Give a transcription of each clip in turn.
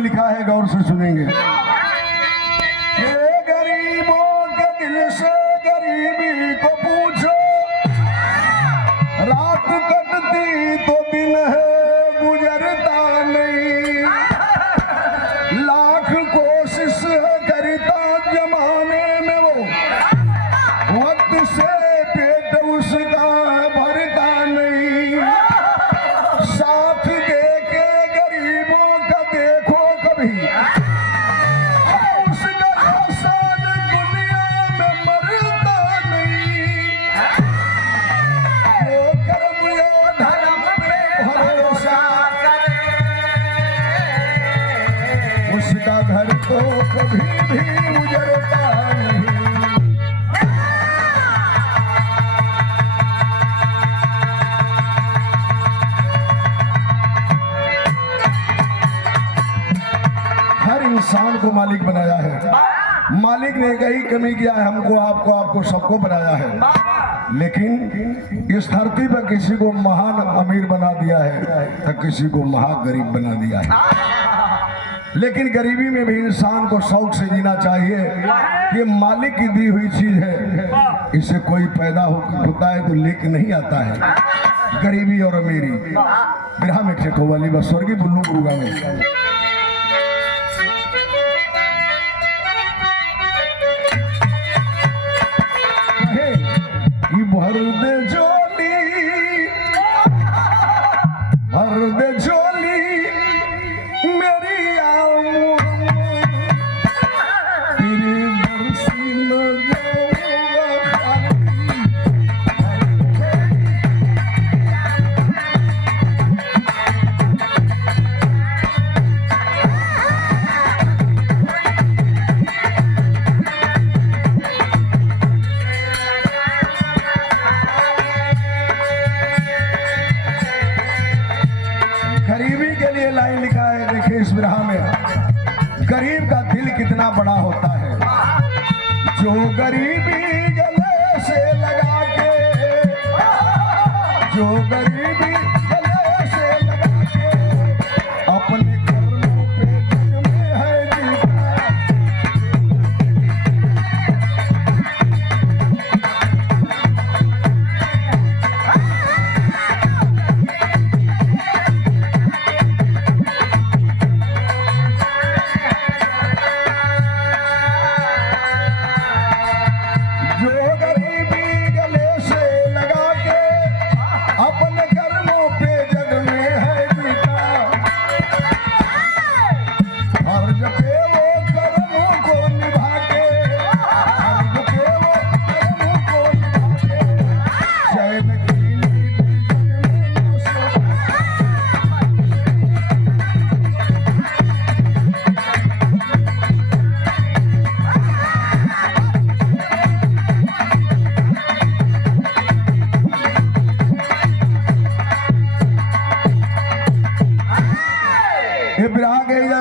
में लिखा है, गौर से सुनेंगे। ये गरीबों के दिल से गरीबी को पूछो, रात कटती तो दिन है गुजरता नहीं, लाख कोशिश करता जमाने में वो, वक्त से पेट उसका भरता नहीं। साथ देके गरीबों का देखो कभी, उसका एहसान दुनिया में मरता नहीं। वो कर्म या धर्म पे भरोसा करे, उसका घर तो कभी भी उजड़ता नहीं। हर इंसान को मालिक बनाया है, मालिक ने कहीं कमी किया है, हमको आपको आपको सबको बनाया है, लेकिन इस धरती पर किसी को महान अमीर बना दिया है तो किसी को महागरीब बना दिया है। लेकिन गरीबी में भी इंसान को शौक से जीना चाहिए। ये मालिक की दी हुई चीज है, इसे कोई पैदा होता है तो लेके नहीं आता है। गरीबी और अमीरी बिरहा में ठेको वाली बस स्वर्गीय बुल्लू गुरुगा में भर दे झोली, भर दे झोली मेरी आओ, तेरे दर्शी न जाऊंगा। गरीबी के लिए लाइन लिखा है, देखिए इस बिरहा में, गरीब का दिल कितना बड़ा होता है। जो गरीबी गले से लगा के, जो गरीबी गले से लगा के अपने कर्मों पे जग में है जीता।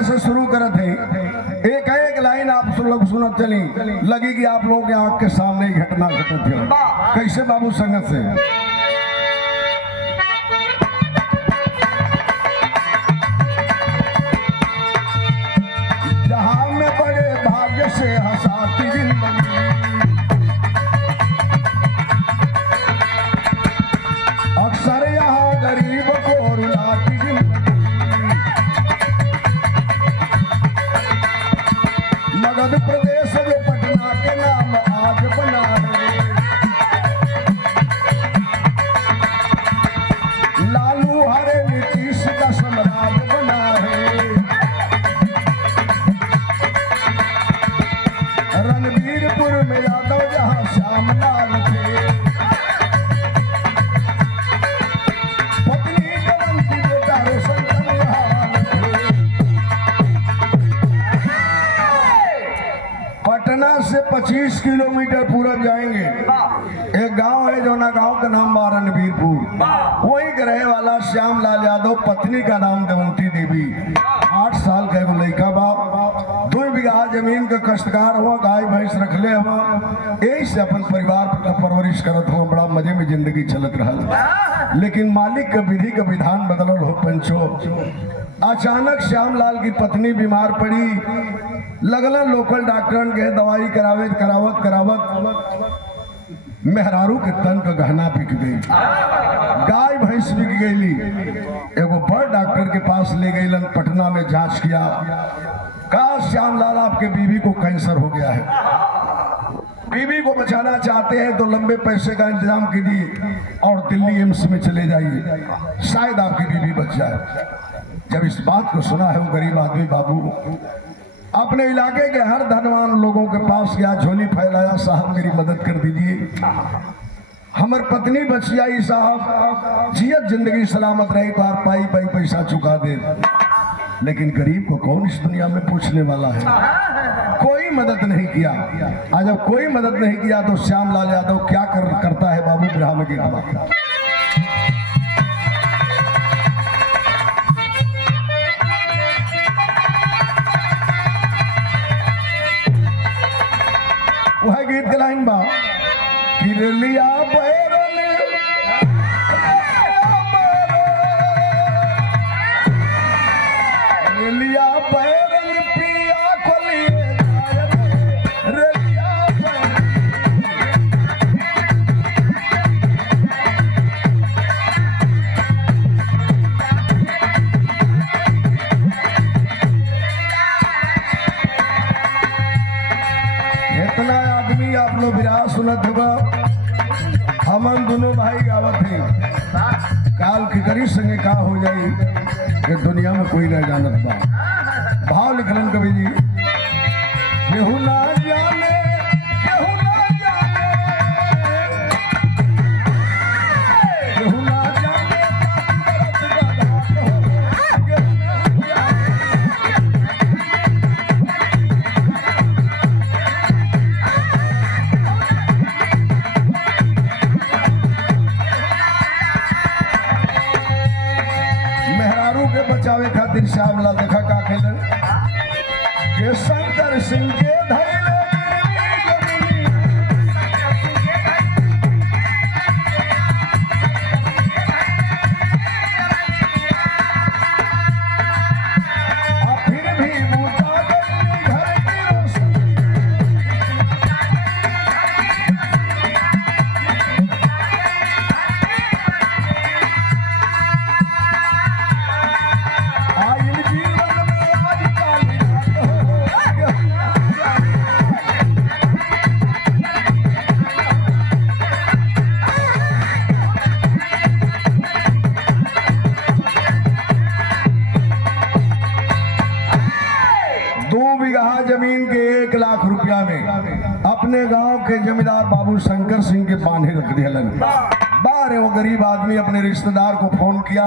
से शुरू करत है, एक एक लाइन आप लोग सुनत चली, लगी कि आप लोग के आंख के सामने ही घटना घटत है। कैसे बाबू संगत से जहां में बड़े भाग्य से हंसाती जिंदगी, अक्सर यहाँ गरीब को रुलाती जिंदगी। मगध प्रदेश जो पटना के नाम आज बना है, लालू हरे नीतीश का साम्राज्य बना है। रणबीरपुर में यादव जहां श्याम लाल थे, पत्नी कवंती बेटा रोशन कन्हाल थे। पटना से 25 किलोमीटर पूरब जाएंगे, एक गांव है जो ना गांव का नाम बा रणबीरपुर, वही के रहे वाला श्याम लाल यादव, पत्नी का नाम देवंती देवी। 8 साल का एगो लड़का बा, 2 बीघा जमीन का कष्टकार हुआ, गाय भैंस रखले हुआ, यही से अपन परिवार का परवरिश करत हुआ, बड़ा मजे में जिंदगी चलत रहा। लेकिन मालिक का विधि का विधान बदलल हो पंचो। अचानक श्यामलाल की पत्नी बीमार पड़ी। लगला लोकल डॉक्टरन के दवाई करावत मेहरारू के तन का गहना बिक गई, गाय भैंस बिक गई। एगो बड़ डॉक्टर के पास ले गई, पटना में जांच किया। कहा श्यामलाल आपके बीवी को कैंसर हो गया है, बीवी को बचाना चाहते हैं तो लंबे पैसे का इंतजाम कीजिए और दिल्ली एम्स में चले जाइए, शायद आपकी बीवी बच जाए। जब इस बात को सुना है वो गरीब आदमी बाबू अपने इलाके के हर धनवान लोगों के पास गया, झोली फैलाया, साहब मेरी मदद कर दीजिए, हमार पत्नी बच जाई साहब, जियत जिंदगी सलामत रही, बार पाई पैसा चुका दे। लेकिन गरीब को कौन इस दुनिया में पूछने वाला है, कोई मदद नहीं किया। आज जब कोई मदद नहीं किया तो श्यामलाल यादव क्या करता है बाबू, बिरहा में गीत गाता। वह गीत के लाइन बा कि लिया सुनत होगा, हमन दोनों भाई गावत है, काल की करी संगे का हो जाई कि दुनिया में कोई ना जानत बा। भाव लिखलन कवि जी, केहू ना जाने, केहू ना जाने, केहू ना जाने, बचावे खातिर श्यामलाल देखा का खेलन के शंकर सिंह के धैले फिर भी बूटा गई घर की रोशनी। जमीन के 1 लाख रुपया में अपने गांव के जमींदार बाबू शंकर सिंह के बांधे रख दिया। बारे वो गरीब आदमी अपने रिश्तेदार को फोन किया,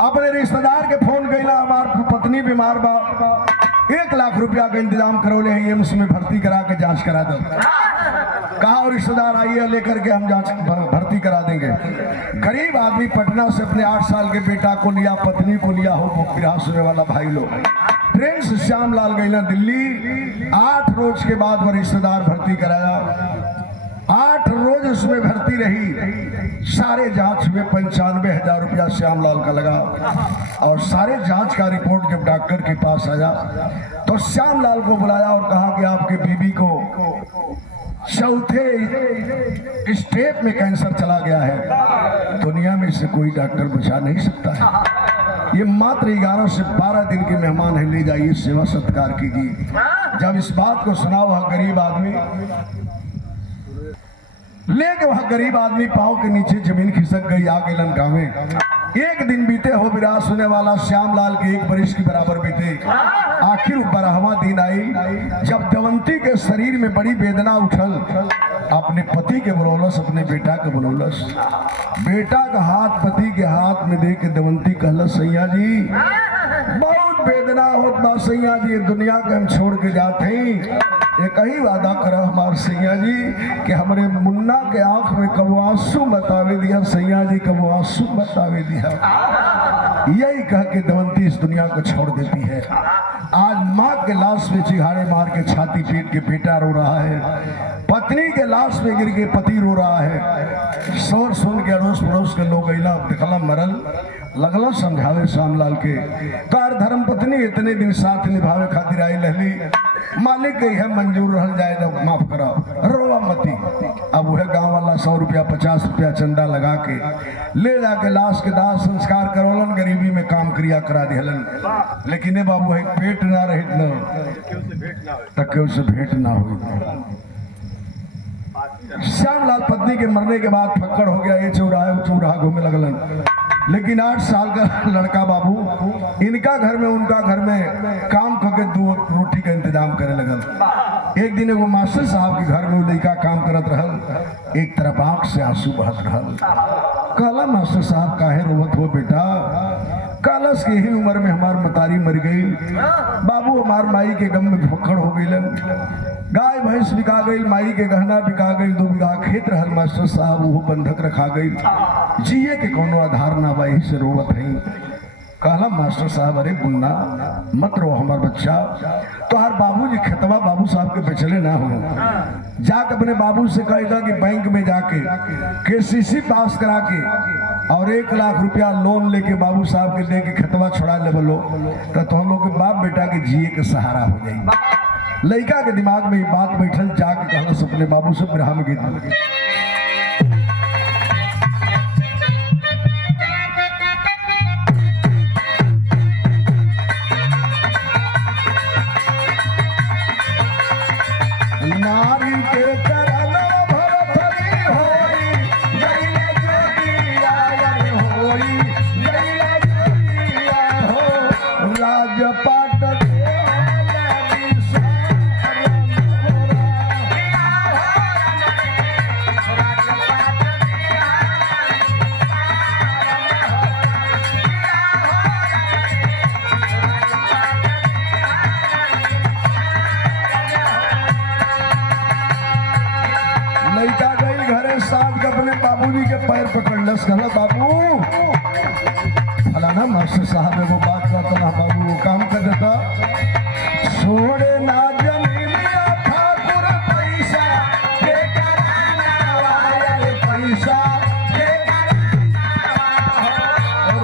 अपने रिश्तेदार के फोन कैला, हमार पत्नी बीमार बा, 1 लाख रुपया का इंतजाम करौले हैं, एम्स में भर्ती करा के जांच करा दो। कहा और रिश्तेदार आइए लेकर के हम जांच भर्ती करा देंगे। गरीब आदमी पटना से अपने 8 साल के बेटा को लिया, पत्नी को लिया, हो बिरहा सुनने वाला भाई लोग, ट्रेन से श्यामलाल गई ना दिल्ली। 8 रोज के बाद वो रिश्तेदार भर्ती कराया, 8 रोज उसमें भर्ती रही। सारे जांच में 95,000 रुपया श्यामलाल का लगा और सारे जांच का रिपोर्ट जब डॉक्टर के पास आया तो श्यामलाल को बुलाया और कहा कि आपके बीबी को चौथे स्टेप में कैंसर चला गया है, दुनिया में से कोई डॉक्टर बचा नहीं सकता है, ये मात्र 11 से 12 दिन के मेहमान है, ले जाइए सेवा सत्कार कीजिए। जब इस बात को सुना वह गरीब आदमी लेके वह गरीब आदमी पांव के नीचे जमीन खिसक गई, आ गई लंका में। 1 दिन बीते हो बिरहा सुने वाला श्यामलाल के 1 वर्ष के बराबर बीते। आखिर 12वां दिन आई जब दवंती के शरीर में बड़ी वेदना उठल, अपने पति के बुलौलस, अपने बेटा के बुलौलस। बेटा का हाथ पति के हाथ में दे के दवंती कहलस, सैया जी बहुत वेदना होत बा सैया जी, दुनिया के हम छोड़ के जाते हैं, एक ही वादा कर हमार सैया जी कि हमारे मुन्ना के आंख में कबो आंसू बतावे दिया, सैया जी कबो आंसू बतावे दिया। यही कह के दवंती इस दुनिया को छोड़ देती है। आज माँ के लाश में चिहाड़े मार के छाती पीट के बेटा रो रहा है, पत्नी के लाश पे गिर के पति रो रहा है। शोर सुन के अड़ोस पड़ोस के लोग अला देखला मरल, लगला समझावे श्यामलाल के कार धर्म पत्नी इतने दिन साथ निभावे खातिर आई लहली, मालिक गई है मंजूर रहल जाए जब माफ कराओ, रोवा मती। अब वह गांव वाला 100 रुपया 50 रुपया चंदा लगा के ले जाके लाश के दाह संस्कार करवलन, गरीबी में काम क्रिया करा दिहलन। लेकिन बाबू है पेट ना रहित न तक से भेंट ना हुई। श्यामलाल पत्नी के मरने के बाद फक्कड़ हो गया, ये चौराहा घूमे लगलन। लेकिन 8 साल का लड़का बाबू इनका घर में उनका घर में काम करके 2 रोटी का इंतजाम करे लगल। एक दिन वो मास्टर साहब के घर में लड़का काम करत रहल, एक तरफ आंख से आंसू बहत रहल। कहला मास्टर साहब काहे रोवत हो बेटा? कालस के ही उम्र में हमार मतारी मर गई, बाबू हमार माई के गम में फक्कड़ हो गईलन, गाय भैंस बिका गई, माई के गहना बिका गई, 2 बीघा खेत रहल मास्टर साहब वो बंधक रखा गई, जिए के कोनो आधार ना बाई से रोवत है। कहला मास्टर साहब अरे बुन्ना मत रो हमार बच्चा, तोहार बाबूजी खेतवा बाबू साहब के बेचले ना हो, जाके अपने बाबू से कहेगा कि बैंक में जाके केसीसी पास करा के और 1 लाख रुपया लोन लेके बाबू साहब के दे के खेतवा छोड़ा ले बोलो, तो तुम लोग के बाप बेटा के जिए के सहारा हो जाएगी। लड़का के दिमाग में ये बात बैठल, जाके कहला अपने बाबू से बिरहा में गीत नारी के करन भरथरी होई गईले जोगिया रे होई गईले जोगिया हो राजपाट लड़का गई घरे साथ अपने बाबूजी के पैर पकड़लस, कहला बाबू फलाना मास्टर साहब एगो बात करता ना बाबू, वो काम कर देता, छोड़े ना जमीनिया ठाकुर पैसा के कराना वाले पैसा के कराना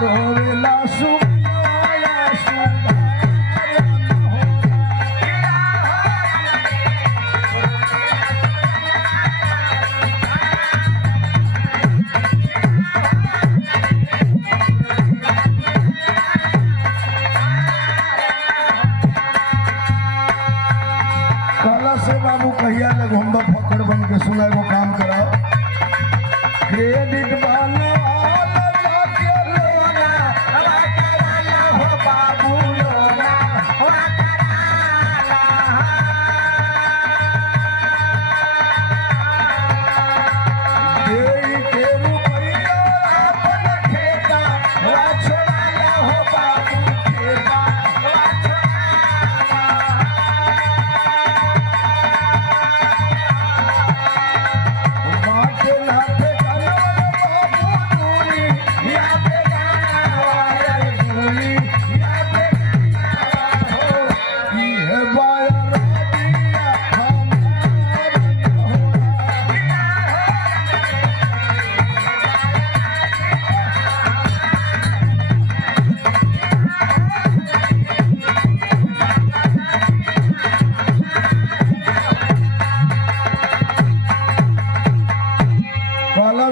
रोवेला सुमाया से बाबू कहिया लग हम फकड़ बन के सुना को काम करा क्रेडिट वाला जाके लोना कराना हो बाबू लोना हो कराना देई के रुपया अपन खेता वा छोड़ाया हो बाबू खेता वा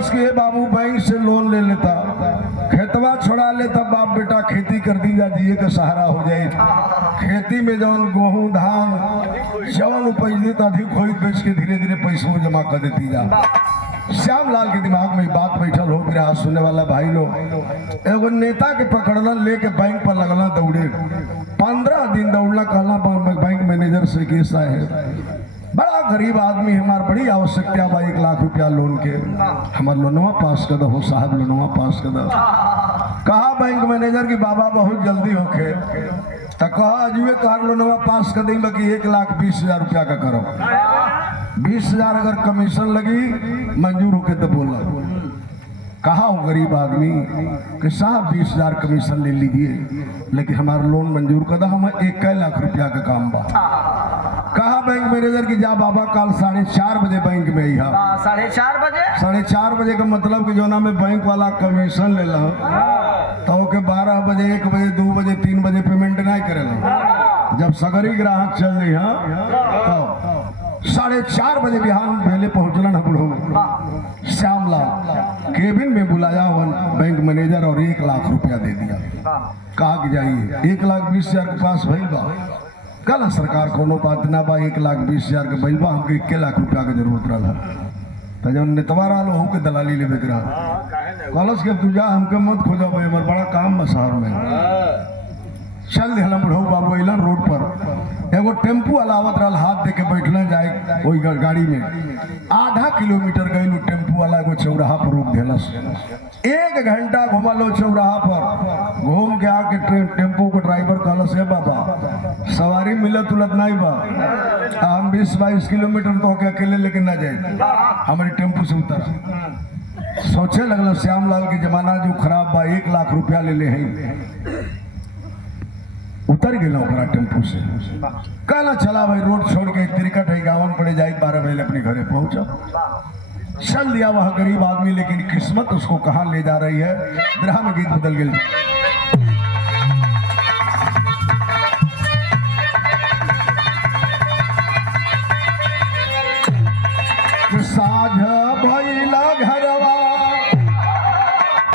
के बाबू बैंक से लोन ले लेता, खेतवा छोड़ा लेता, बाप बेटा खेती कर दी जा, जिए का सहारा हो जाए। खेती में जौन गेहूं धान जौन उपज देता अधिक होई बेच के धीरे धीरे पैसों जमा कर देती जा। श्यामलाल के दिमाग में बात बैठल हो गया। सुनने वाला भाई लोग एगो नेता के पकड़ना लेके बैंक पर लगना दौड़े, 15 दिन दौड़ना, कहना बैंक मैनेजर से केस है, बड़ा गरीब आदमी हमार बड़ी आवश्यकता बा 1 लाख रुपया लोन के, हमार लोनवा पास कर दो साहब, लोनवा पास कर दो। कहा बैंक मैनेजर की बाबा बहुत जल्दी होके, तो कहा अजुए कार लोनवा पास कर देंगे कि 1,20,000 रुपया का करो, 20,000 अगर कमीशन लगी मंजूर होके तो बोला। कहा हो गरीब आदमी कि साहब 20,000 कमीशन ले लीजिए, लेकिन हमारा लोन मंजूर कर दो, हमें 1 लाख रुपया का काम बा। कहा बैंक मैनेजर की जा बाबा कल 4:30 बजे बैंक में आई। 4:30 बजे? 4:30 बजे का मतलब कि जोना में बैंक वाला कमीशन ले लो तो के 12 बजे 1 बजे 2 बजे 3 बजे पेमेंट नहीं करेला। जब सगरी ग्राहक चल रही है तो 4:30 बजे बिहान पहले पहुंचलन है बुढ़ऊ श्यामलाल केबिन में बुलाया बैंक मैनेजर और 1 लाख रुपया दे दिया। कहा कि जाइए 1,20,000 के पास भइल बा। कल सरकार कोनो बात ना बा 1,20,000 के भइल बा हमके 1 लाख रुपया के जरूरत रहा तो जब नेतवा रहा हो के दलाली लेवे के रहा कॉलेज के तू जा हमके मत खोजा भाई हमार बड़ा काम बा शहर में। चल दिहला बुढ़ऊ बाबू अइलन रोड पर एगो टेम्पू अलावत रहल हाथ दे के बैठल जाए वही गाड़ी में। आधा किलोमीटर गई टेम्पू वाला एगो चौराहा पर रोक देलस। 1 घंटा घुमलो चौराहा पर घूम के आके टेम्पू को ड्राइवर कहलस हे बाबा सवारी मिलत उलत नहीं बा हम 20-22 किलोमीटर तो के अकेले लेके ना जाए हमारी टेम्पू से उतर। सोचे लगल श्यामलाल के जमाना जो खराब बा 1 लाख रुपया ले ले है। उतर गया टेम्पू से कहना चला भाई रोड छोड़ के तिरकट है गावन पड़े जाए 12 बजे अपने घरे पहुंचा। चल दिया वह गरीब आदमी लेकिन किस्मत उसको कहाँ ले जा रही है। बिरहा में गीत बदल गए। साझ भइला घरवा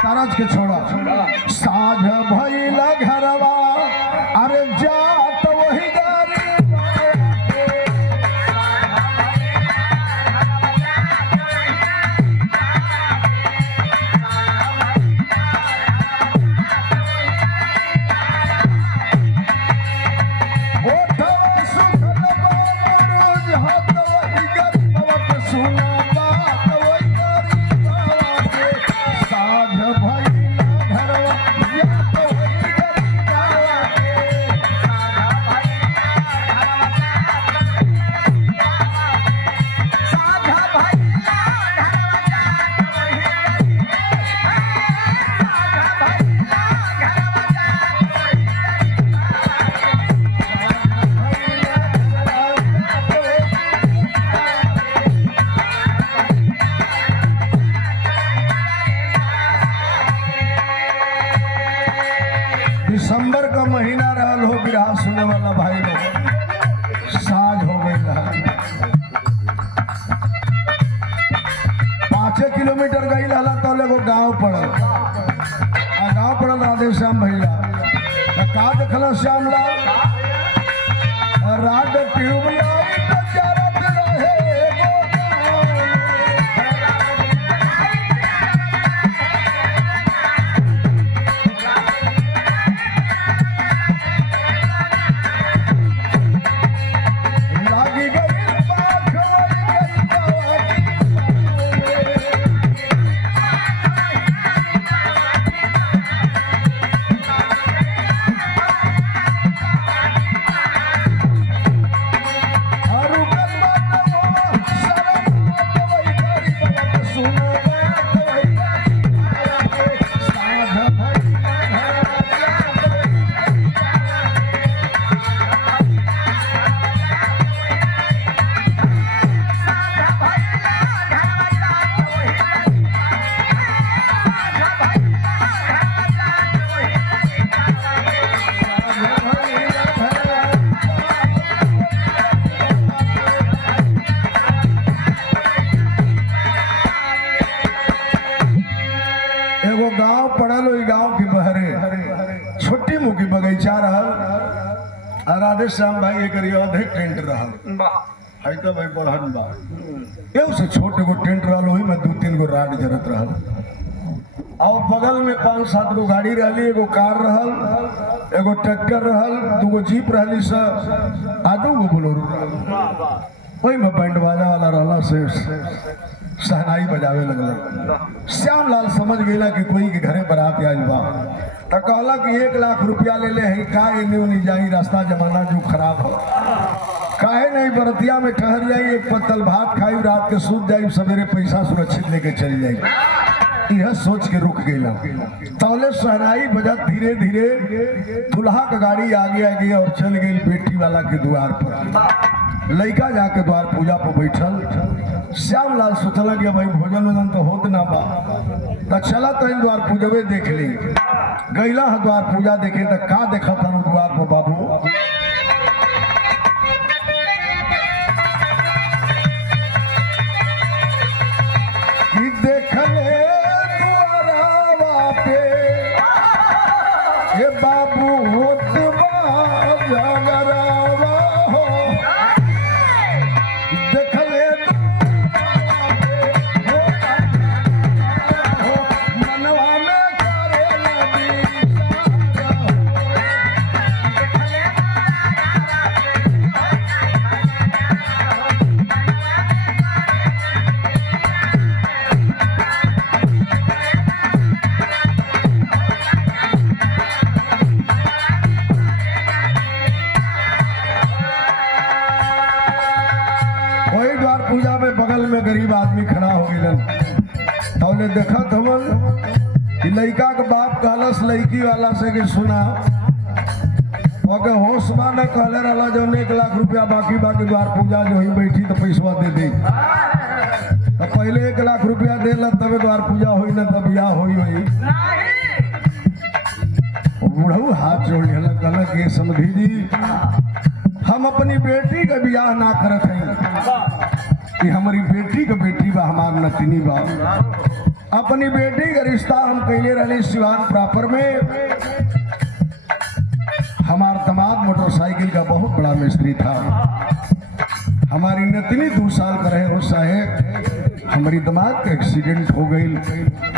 तरज के छोड़ा साझ भइला घरवा अरे जात वही दिसंबर का महीना रहल हो बिरहा सुने वाला भाई लोग साझ हो गई रहा। 5 किलोमीटर गई रहला तो एगो गाँव पड़ल गाँव पड़ल राधे श्याम भैया का देखल श्यामलाल राड ट्यूबलाइट जरत रहे राधे श्याम भाई एक अधे टेंट रहल है तो भाई बढ़न बा एगो से छोटे गो टेंट रहल वही में 2-3 गो राड जरत रहल और बगल में 5-7 गो गाड़ी रहली एगो कार रहल एगो ट्रैक्टर रहल 2 गो जीप रहली स आ 2 गो बोलेरो रहल वही में बैंड बाजा वाला रहला से सहनाई बजावे लगल। श्यामलाल समझ गया कि कोई के घरे बारात आइल बा तो कहला कि 1 लाख रुपया ले ले है का एने ओने जाई रास्ता जमाना जो खराब हो काहे नहीं बरतिया में ठहर जाई 1 पत्तल भात खाई रात के सूत जाई सवेरे पैसा सुरक्षित लेके चली जाई। यह सोच के रुक गया तौले सहनाई बजा धीरे धीरे दुल्हा का गाड़ी आगे आ गई और चल गई बेटी वाला के द्वार पर। लड़का जाके द्वार पूजा पर बैठल। श्यामलाल सोचल कि भाई भोजन वोजन तो होत ना बा, तो चला तो इन द्वार पूजवे देख ली। गैला है द्वार पूजा देखे तो का देखा था द्वार पर बाबू, कि देखले द्वारावा पे ये बाबू होत बा जगरावा हो, देखले मनवा में करे लगी पूजा में बगल में गरीब आदमी खड़ा हो गए। तो उन्हें देखा थवन कि लड़का के बाप कहलस लड़की वाला से कि सुना ओके होश में न कहले रहा जो 1 लाख रुपया बाकी बाकी द्वार पूजा जो ही बैठी तो पैसा दे दे। तो पहले 1 लाख रुपया दे ला तब द्वार पूजा हुई न तब बियाह हुई हुई। बुढ़ऊ हाथ जोड़ कहल कि समझी जी हम अपनी बेटी का बियाह ना करत हैं कि हमारी बेटी का बेटी बा हमार नतनी बा। अपनी बेटी का रिश्ता हम कैले रहे सिवान प्रॉपर में। हमार दामाद मोटरसाइकिल का बहुत बड़ा मिस्त्री था। हमारी नतनी 2 साल का रहे हो साहेब, हमारी दामाद का एक्सीडेंट हो गई।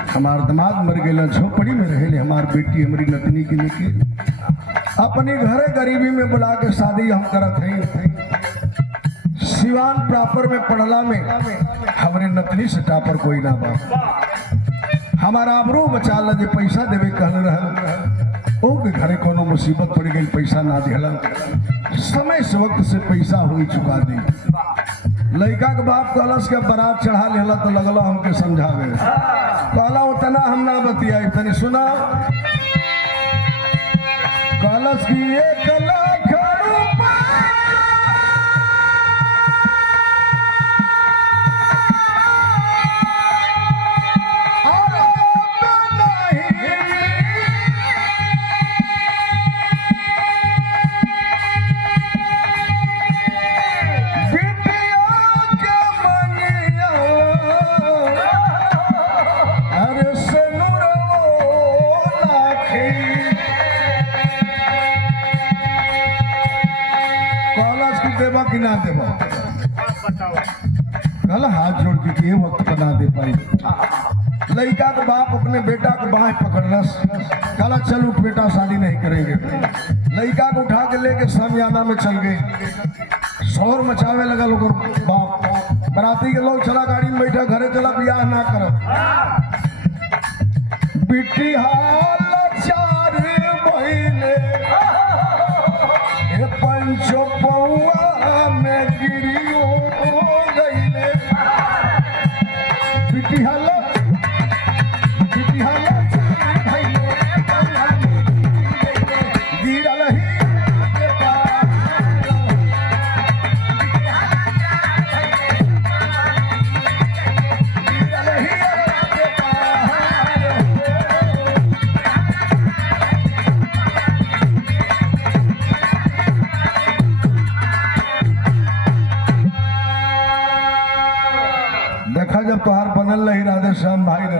हमार दामाद मर गए, झोपड़ी में रहे। हमार बेटी हमारी नतनी के लेके अपनी घरे गरीबी में बुला के शादी हम करत हैं। सिवान प्रॉपर में पढ़ला में हमारे नतनी से टापर कोई ना बा। हमारा आबरू बचा ला जो पैसा देवे कहल रहल ओ के घरे कोनो मुसीबत पड़ गई, पैसा ना दिहला। समय से वक्त से पैसा हुई चुका दी। लड़का के बाप कहलस के बारात चढ़ा लेला तो लगला हमके समझावे। कहला उतना हम ना बतियाई, तनी सुना। कहलस की 1 लाख रुपया देवा कि ना देवा। कल हाथ जोड़ के ये वक्त पर ना दे पाई। लड़का के बाप अपने बेटा को बाहें पकड़लस, कहा चल उठ बेटा शादी नहीं करेंगे। लड़का को उठा के लेके सामियाना में चल गए। शोर मचावे लगा लोग बाप। बराती के लोग चला गाड़ी में बैठा, घरे चला बियाह ना कर। बिट्टी हाल 4 महीने पंचो पौआ में गिरियो गईले। बिट्टी हाल गिरल ही जब तोहार बनल रही राधे श्याम भाई ने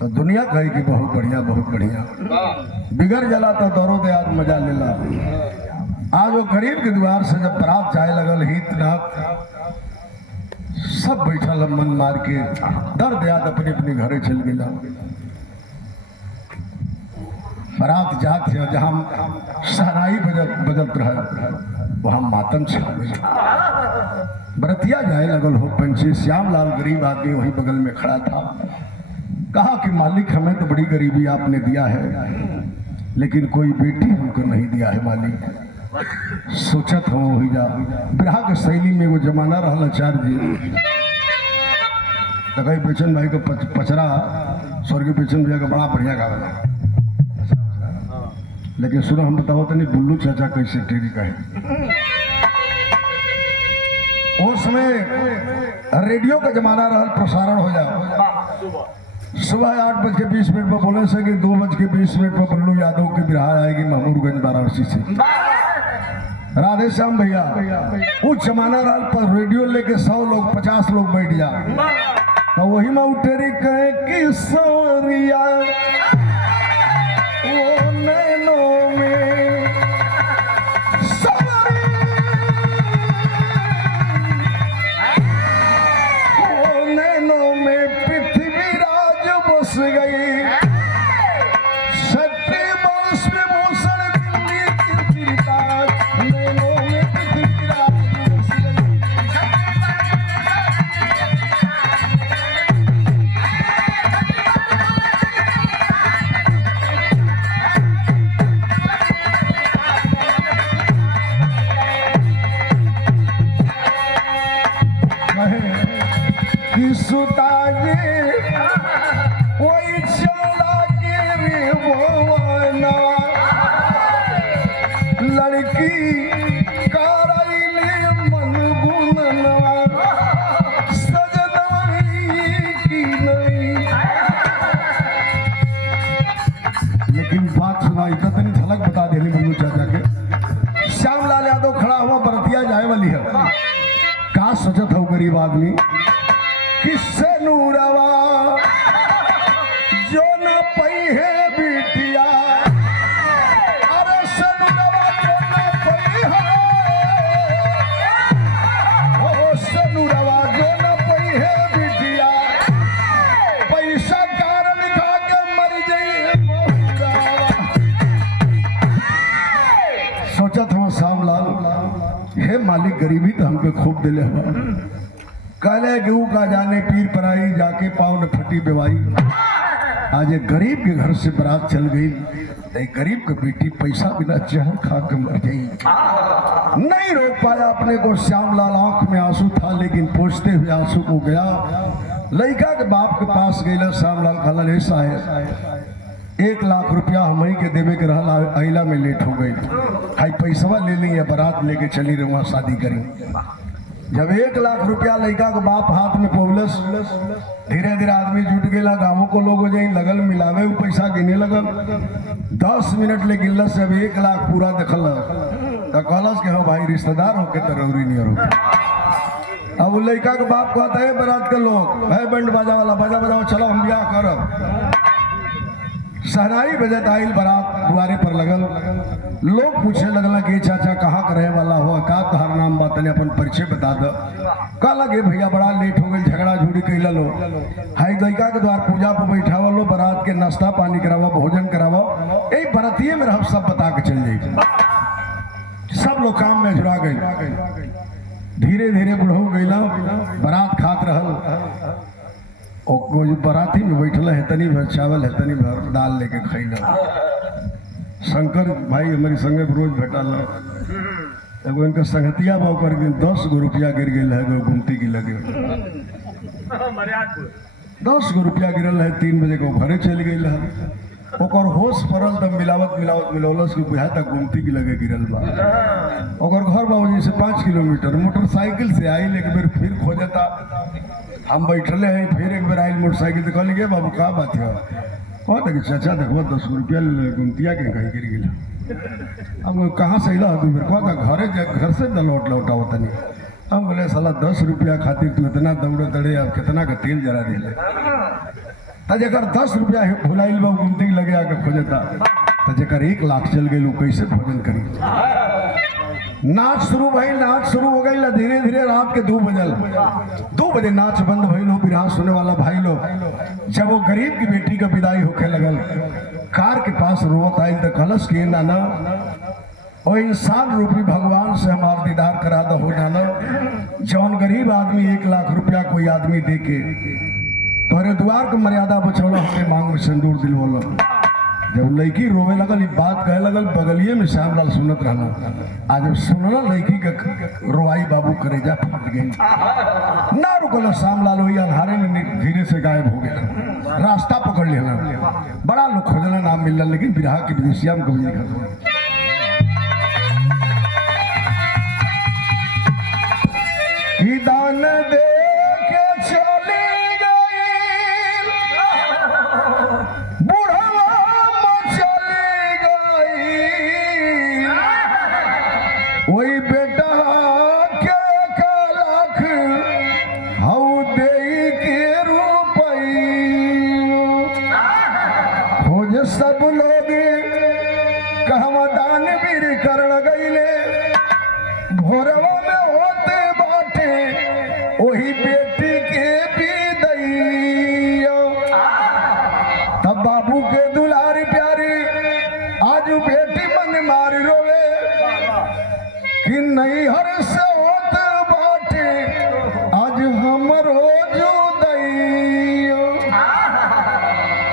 तो दुनिया कही कि बहुत बढ़िया बहुत बढ़िया। बिगड़ जला तो दौरो दे आज मजा लेला। आज वो गरीब के द्वार से जब बारात जाए लगल हित नाथ सब बैठल मन मार के दर्द याद अपने अपने घरे चल गया। बारात जात है जहाँ सहनाई बजत रहा वहाँ मातम छा गई। बरतिया जाए लगल हो पंचे। श्यामलाल गरीब आदमी वही बगल में खड़ा था। कहा कि मालिक हमें तो बड़ी गरीबी आपने दिया है, लेकिन कोई बेटी हमको नहीं दिया है मालिक। सोचत हो वही जा बिरहा के शैली में वो जमाना रहा आचार्य जी कहीं बेचन भाई को पचरा स्वर्गीय बेचन भैया का बड़ा बढ़िया गाना। लेकिन सुनो हम बताओ तो नहीं बुल्लू चाचा कैसे टेरी का है। उस समय रेडियो का जमाना रहा, प्रसारण हो जाए सुबह 8:20 पर बोले से कि 2:20 पर बल्लू यादव की बिरहा आएगी महमूदगंज वाराणसी से। राधे श्याम भैया उस जमाना रहा पर रेडियो लेके 100 लोग 50 लोग बैठ जा तो वही में उठेरी कहे कि सौरिया वो नैनों में सवरी, वो नैनों में पृथ्वीराज बस गई, शक्ति बस में भूषण दिल्ली की फिरता, नैनों में पृथ्वीराज बस गई। सुताजी वही चला के रे भवना, लड़की करैली मन गुनना, सजनवरी की नहीं। लेकिन बात सुनाई तो तनी झलक बता देली मन्नू चाचा के। श्यामलाल यादव खड़ा हुआ, बरतिया जाए वाली है, का सोचत हो गरीब आदमी किससे नूरवा जो न पई है बिटिया, अरे सनूरवा जो न पई है, ओ सनूरवा जो न पई है बिटिया, पैसा कारण खा के मर गई मोहरा। सोचत हो श्यामलाल हे मालिक गरीबी तो हमके खूब दिले हो, कहले गेहूं का जाने पीर पराई, जाके पाँव न फटी बेवाई। आज एक गरीब के घर से बारात चल गई, एक गरीब की बेटी पैसा बिना जहर खा के मर गई। नहीं रोक पाया अपने को श्यामलाल, आंख में आंसू था लेकिन पोछते हुए आंसू को गया। लड़का के बाप के पास गया, श्यामलाल कहला ऐसा है 1 लाख रुपया हमही के देवे के रहला, अइला में लेट हो गई, हाई पैसा ले ली है, बारात लेके चली रही वहाँ शादी करी। जब 1 लाख रुपया लड़का के बाप हाथ में पौलस, धीरे धीरे आदमी जुट गया, गाँवों को लोग हो जाए लगल मिलावे पैसा गिने लगल। 10 मिनट ले गिनल से अब 1 लाख पूरा देखल तो कहलस कि हाँ भाई रिश्तेदार होके तरौरी नहीं हो। अब लड़का के बाप कहता है बारात के लोग है बैंड बाजा वाला, बाजा बजाओ चलो हम ब्याह करब। सहनाई बजत आइल, बारात दुआरे पर लगल, लोग पूछे लगल कि चाचा कहाँ का रहे वाला हो, का तोहर नाम बा, तने अपन परिचय बता दो। कहला कि भैया बड़ा लेट हो गई, झगड़ा झूड़ी कैला लो, हाई लड़का के द्वार पूजा पर बैठावा लो, बारात के नाश्ता पानी करावा, भोजन करावा, यही बरातिये में रह सब बता के चल जाए। सब लोग काम में जुड़ा गए, धीरे धीरे बुढ़ऊ गईला, बारात खात रहल, और बाराती में बैठल है तनी भर चावल है तनी भर दाल लेके खैला। शंकर भाई हमारी संगे रोज भेटल, एगो इनका संगतिया भाव कर 10 गो रुपया गिर गई है, घूमती की लगे 10 गो रुपया गिरल है, 3 बजे को घरे चल गई है, ओकर होश पड़ल तब मिलावत मिलावत मिलौलस की बुझा तक घूमती की लगे गिरल बा। ओकर घर बाबूजी से 5 किलोमीटर मोटरसाइकिल से आई, एक बेर फिर खोजता, हम बैठले हैं, फिर एक बार आई मोटरसाइकिल तो कहली गे बाबू का बात है, कहता कि चाचा देखो 10 रुपया गुमतिया के कहीं गिर गया। अब कहाँ से अला तू, फिर कहता घर से न लौटा होता नहीं। हम बोले साला 10 रुपया खातिर तू इतना दौड़े दड़े, अब कितना का तेल जरा दिले, जर 10 रुपया भुलाइल बा गुमती लगे आके खोजता, तो जर 1 लाख चल गई कैसे भोजन करी। नाच शुरू भई, नाच शुरू हो गई, धीरे धीरे रात के 2 बजल, 2 बजे नाच बंद भइल हो। बिरहा सुने वाला भाई लोग जब वो गरीब की बेटी का विदाई होके लगल, कार के पास रोवत आयल तो कलश के नाना और इंसान रूपी भगवान से हमार दीदार करा दो हो नाना, जौन गरीब आदमी 1 लाख रुपया कोई आदमी दे के तोहरे द्वार को मर्यादा बचौलो, हमने मांग में सिंदूर दिलवलो। जब लड़की रोवे लगल, बात कहे लगल, बगलिए में श्यामलाल सुनत रहना। आज सुनल लड़की के रोवाई, बाबू करेजा फट गई, ना रुकल श्यामलाल, वही अंधारे में धीरे से गायब हो गया, रास्ता पकड़ लेना। बड़ा लोग खोजला, नाम मिलना, लेकिन बिरहा के विदेशिया में कभी नहीं खत्म। कहवा दानवीर करण गईले भोरवा में होते बाटे वही बेटी के विदैया। तब बाबू के दुलारी प्यारी आज बेटी मन मार रोवे कि नहीं हर से होत बाटे आज हमरो जुदैया।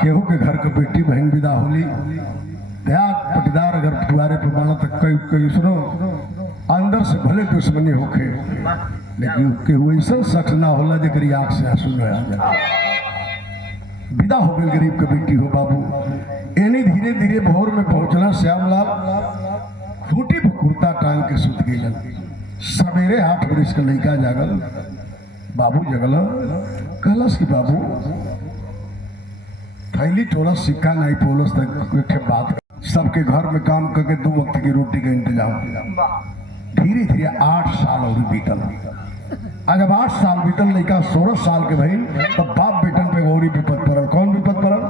केहू के घर के बेटी बहन विदा होली पटीदार अगर दुआरे पे माना तक कई सुनो अंदर से भले दुश्मनी होके लेकिन केहू ऐसा शख्स ना होला जेकरी आंख से आंसू न आ जाए। विदा हो गई गरीब के बेटी हो बाबू। एनी धीरे धीरे भोर में पहुंचना श्यामलाल खूटी पर कुर्ता टांग के सुत गई। सवेरे 8 बरिस का लड़का जागल बाबू जगल कहलस कि बाबू थैली टोला सिक्का नहीं पोलस तक बात सबके घर में काम करके 2 वक्त की रोटी का इंतजाम। धीरे धीरे 8 साल और बीतल। आज जब 8 साल बीतल लड़का 16 साल के भइल तब बाप बेटन पे गौरी विपद पड़ल। कौन विपद पड़ल?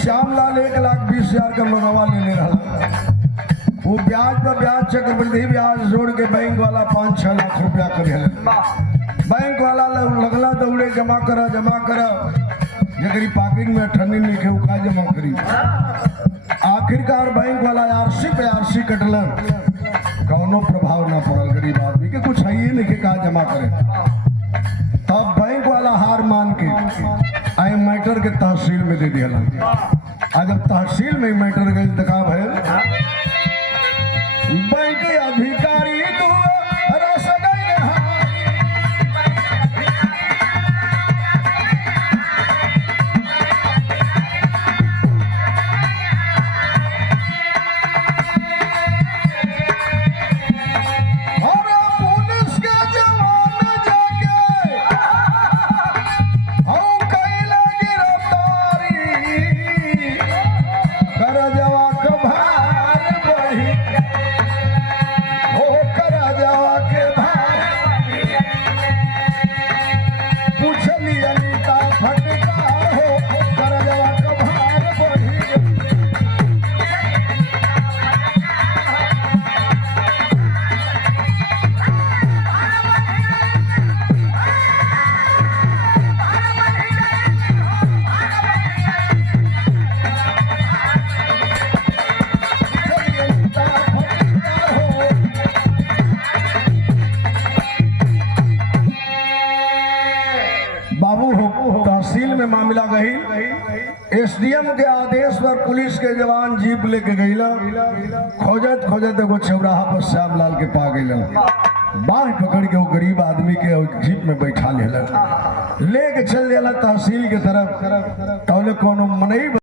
श्यामलाल 1,20,000 का लोनवा लेने रहा। वो ब्याज पर ब्याज चक्रवृद्धि ब्याज जोड़ के बैंक वाला 5-6 लाख रुपया करे। बैंक वाला लगला दौड़े जमा करा जगरी पॉकेट में ठंडी नहीं के उका जमा करी। आखिरकार बैंक वाला आरसी पे आरसी कटलन कौनो प्रभाव ना पड़ल। गरीब आदमी के कुछ है ही नहीं के कहा जमा करे। तब बैंक वाला हार मान के आई मैटर के तहसील में दे दिया। आज जब तहसील में मैटर गई तो का भइल बैंक अधिकारी तहसील में मामला गई। एसडीएम के आदेश पर पुलिस के जवान जीप लेके गईला। खोजत एगो चौराहा पर श्यामलाल के पा गईलन। बाह पकड़ के वो गरीब आदमी के जीप में बैठा लेके चल दिया तहसील के तरफ। तौले कोनो मनई